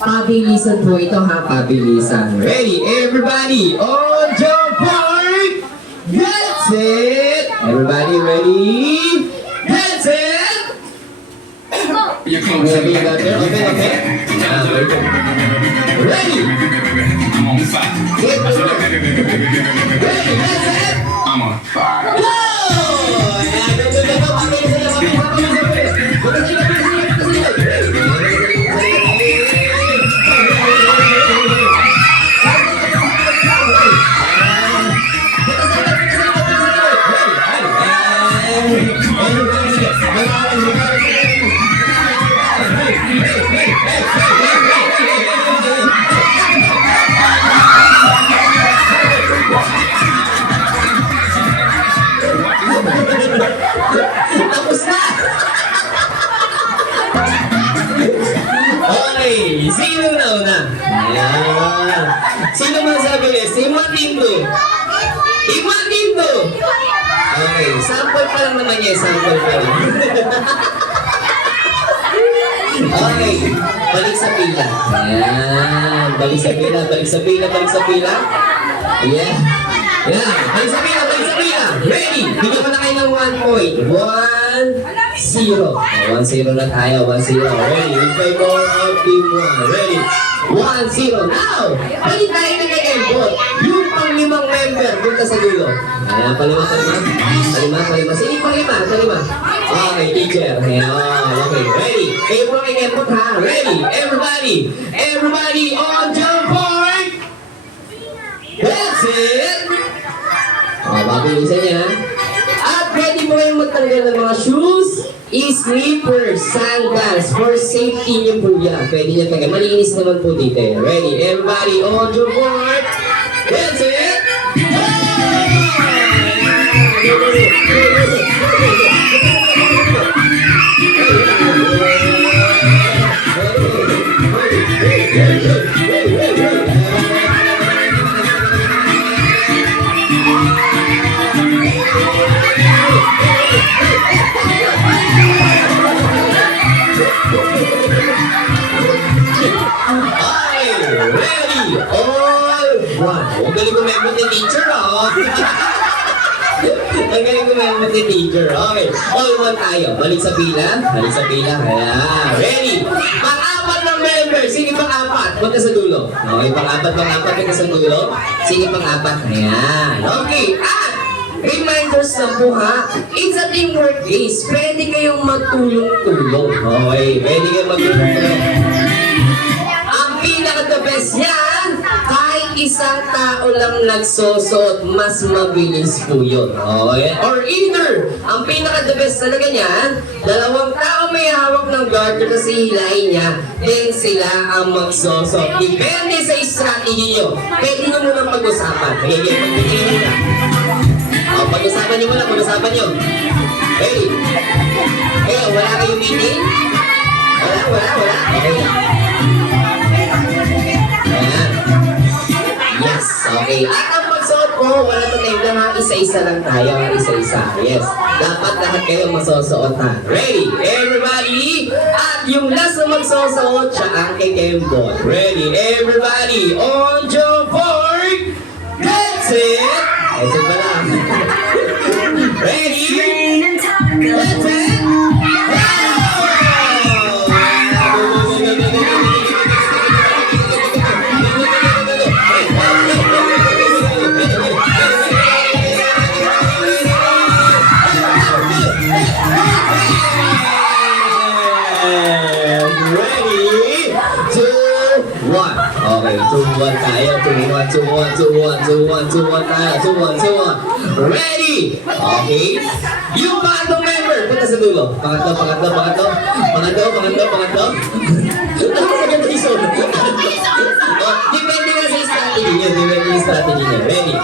Pabilisan po ito ha, pabilisan. Ready, everybody, on jump forward! That's it! Everybody ready? That's it! You're close. Okay, okay. Ready? I'm on fire. Get ready, that's it! I'm on fire. Go! Ayan, go, pabilisan na, tapos na! Okay, sino na una? Ayan. Sino man sabi niya? Si Matindo. Matindo! Okay, sample pa lang naman niya. Sample pa lang. Okay, balik sa pila. Ayan, balik sa pila. Yeah. Yeah, balik sa pila. Ready? Bigyan ko na kayo ng 1 point. 1-0. 1-0 na tayo. 1-0. Ready? In favor of team 1. Ready? 1-0. Now, balik tayo na kay Embot. Yung pang-limang member, punta sa dulo. Ayan, palima. Sige, pang-lima. Okay, teacher. Ayan, okay. Ready? Kayo po kay Embot ha. Ready? Everybody on jump board! That's it! Pabilisan niya. At pwede mo kayong magtanggal ng mga shoes, slippers, sandals, for safety niyo po yan. Pwede niya tanggal. Malinis naman po dito. Ready? Everybody on your board. That's it! Ang galing ko memot ni teacher, oh. Ang galing ko memot ni teacher. Okay, all one tayo. Balik sa pila. Ayan. Ready? Pang-apat ng member. Sige, pang-apat. Punta sa dulo. Okay, pang-apat. Punta sa dulo. Sige, pang-apat. Ayan. Okay, at reminders na po ha. It's a teamwork case. Pwede kayong magtulong-tulong. Okay, pwede kayong magtulong-tulong. Ang pinaka-the best yan, kahit isang tao lang nagsusuot, mas mabilis po yun. Okay? Or either, ang pinaka-the best talaga niyan, dalawang tao may hawak ng garter kasi hilahin niya, then sila ang magsusuot. Depende sa strategy nyo. Pwede nyo muna pag-usapan. Pag-usapan nyo muna, pag-usapan nyo. Hey! Hey, wala kayong meeting? Wala. Okay. Ayan. Yes, okay. At ang pagsuot po, wala na tayo lang, isa-isa lang tayo. Isa-isa. Yes. Dapat lahat kayo masusuotan. Ready? Everybody? At yung last na magsusuot, siya ang kay Kembot. Ready? Everybody? On your board! That's it! That's it pala. Ready? That's it! Okay, 2-1 tayo. 2-1 tayo. 2-1. Ready? Okay. Yung pangatlong member, punta sa dulo. Pangatlo. Ano sa ganda iso? Depende nga sa strategy niya. Ready?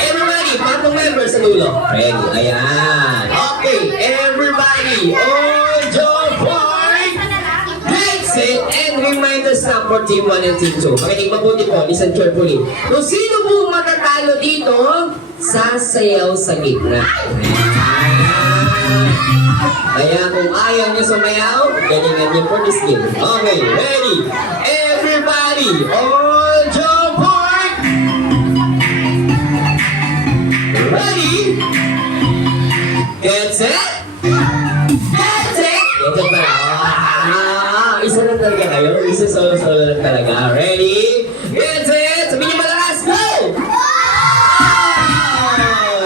Everybody, pangatlong member sa dulo. Ready? Ayan. Okay, everybody, on your board. That's it. And reminders na for Team 1 and Team 2. Makinig mabuti po, listen carefully. Kung sino po matatalo dito, sasayaw sa gitna. Kaya kung ayaw niyo sumayaw, ganyan-ganyan for this game. Okay, ready? Everybody, on your mark. Ready? Get set. Get set. Get set ba? Isa lang talaga kayo. Isa solo-solo lang talaga. Ready? Get set. Sabihin niyo malakas. Go!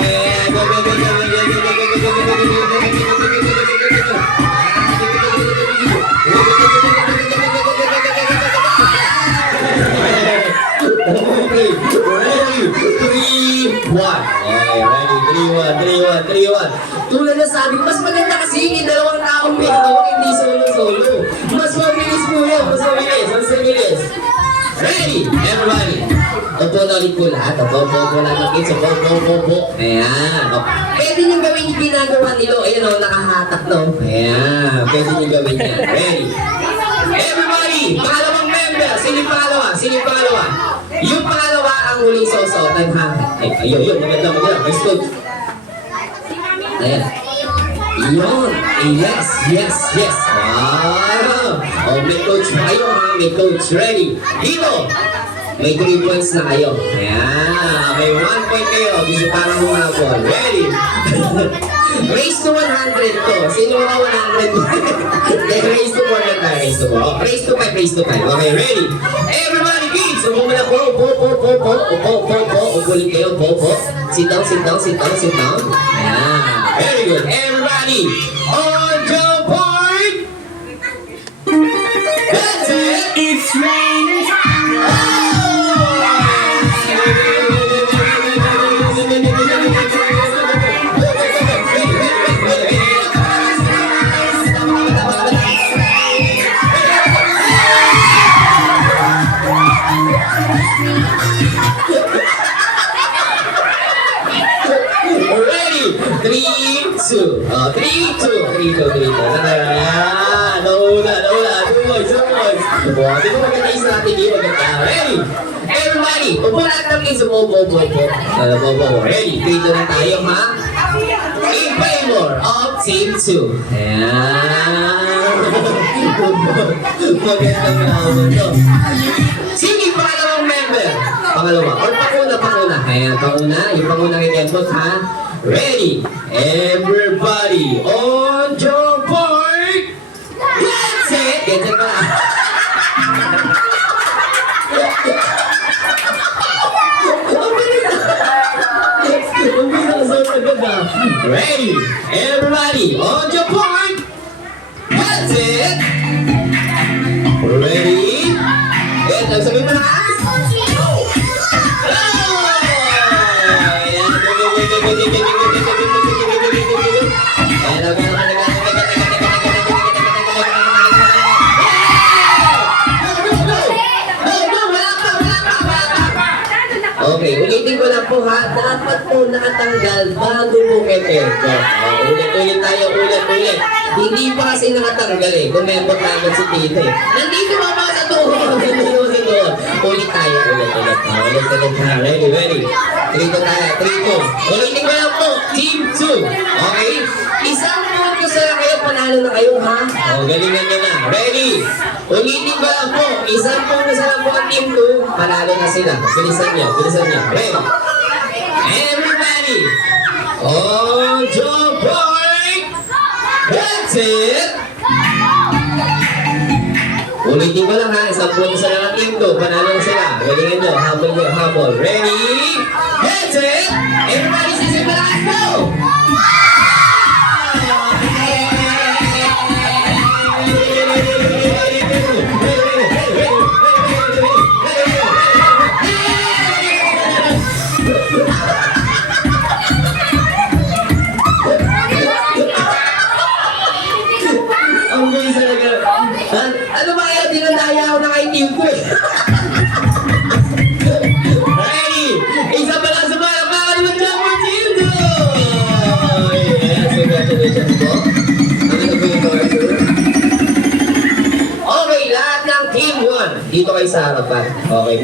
Yeah. Go, go, go, go, go, go, go, go, go, go, go, Okay, ready? 3, 1. Okay, ready? 3, 1, 3, 1, 3, 1. Tulad na sabi ko, mas maganda kasi yung dalawang taong may hawak, hindi solo-solo. Mas mabilis po yan, mas mabilis. Ready? Everybody. Opo na ulit po lahat. Opo lahat ng kids. Opo. Ayan. Pwede nyo gawin yung ginagawa nilo. Ayan o, nakahatak no. Ayan. Pwede nyo gawin yan. Ready? Everybody! Pangalawang member. Sino yung pangalawa? Yung pangalawa ang huling susuotan ha. Ayun. Maganda. Let's go. Ayan. Yun. Yes. Wow. Oh, may coach pa kayo ha. May coach. Ready? Dito. May 3 points na kayo. Ayan. May 1 point kayo. Gusto parang humabol. Ready? Raise to 100 to. Sino mga 100? Then raise to 4 na tayo. Raise to 5. Okay, ready? Everybody, kids! Upo muna po. Upo ulit kayo. Sit down. Ayan. Very good. Everybody, on the board! That's it! It's raining time. Ready? 3, 2. 3, 2. Naula. Two boys. Di ko maganda yung strategy. Ready? Everybody, upo lahat ng kids. Upo. Ready? 3, 2 na tayo, ha? In favor of Team 2. Ayan. Magandang naman to. Sige, pangalawang member. Pangalawa. Or panguna. Ayan, panguna. Yung panguna kay Kembot, ha? Ready? Everybody on your board. Get set. Get set pa. Ready? Everybody on your board. That's it. Ready? And nagsabi mo na. Okay, ulitin ko lang po ha. Dapat po nakatanggal bago po epekto. Ulit tayo. Hindi pa kasi nakatanggal eh. Kumembot na agad si Tito eh. Nandito pa ba sa tuhod? Ulit tayo. Ulit ha. Ready? 3 tayo. 3. Ulitin ko lang po. Team 2. Okay? Isang punto sa kayo. Panalo na kayo ha. Galingan nyo na. Ready? Ulitin ko lang po. Isang punto sa lang po ang Team 2. Panalo na sila. Bilisan nyo. Ready? Everybody! On your board! That's it! Ulitin ko lang ha. Isang punto sa lang ang Team 2. Panalo na sila. Galingan nyo. Habol. Ready? That's it! Everybody sisip na lakas. Go! Ang bilis talaga. Ano ba kaya dinadaya ako na kay team ko eh? Ready? Isa pa lang sa palakpakan naman dyan po, Team 2! Yes, congratulations po. Ano po yung order? Okay, lahat ng Team 1. Dito kayo sa harapan. Okay.